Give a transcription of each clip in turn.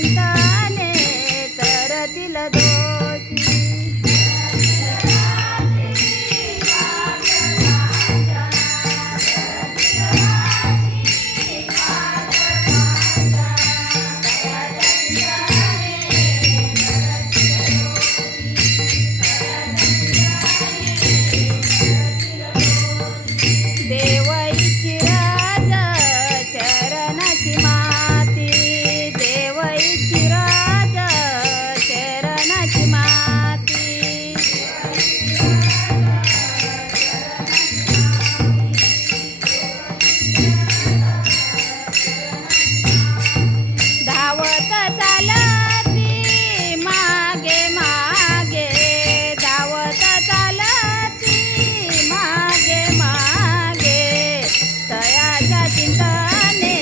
चिंताने तरतील दोषी देवईची राज चरणाची माती देवईची राज चरणाची माती धावत चालती मागे मागे धावत चालती मागे मागे तयाच्या चिंताने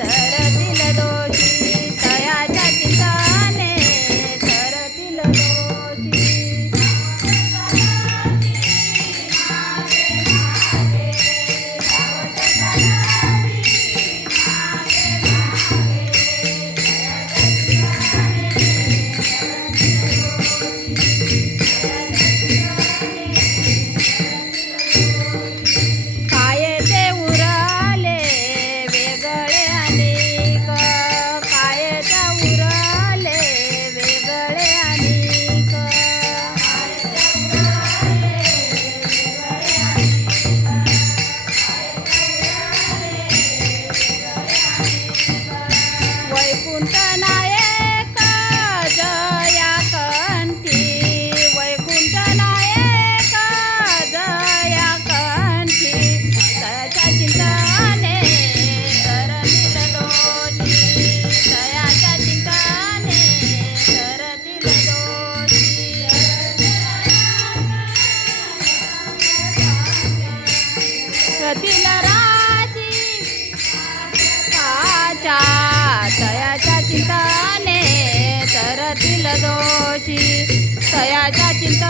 तरतील दोषी तयाच्या चिंताने तरतील दोषी काय ते उराले वेगळे अनेक काय त्या उराले वेगळे अनेक वैकुंठ नायक जया कंठी वैकुंठ नायक जया कंठी तयाच्या चिंताने तरतील दोषी तयाच्या चिंताने तरतील दोषी रतील राशी काच्या तयाच्या चिंताने तरतील दोषी तयाच्या चिंता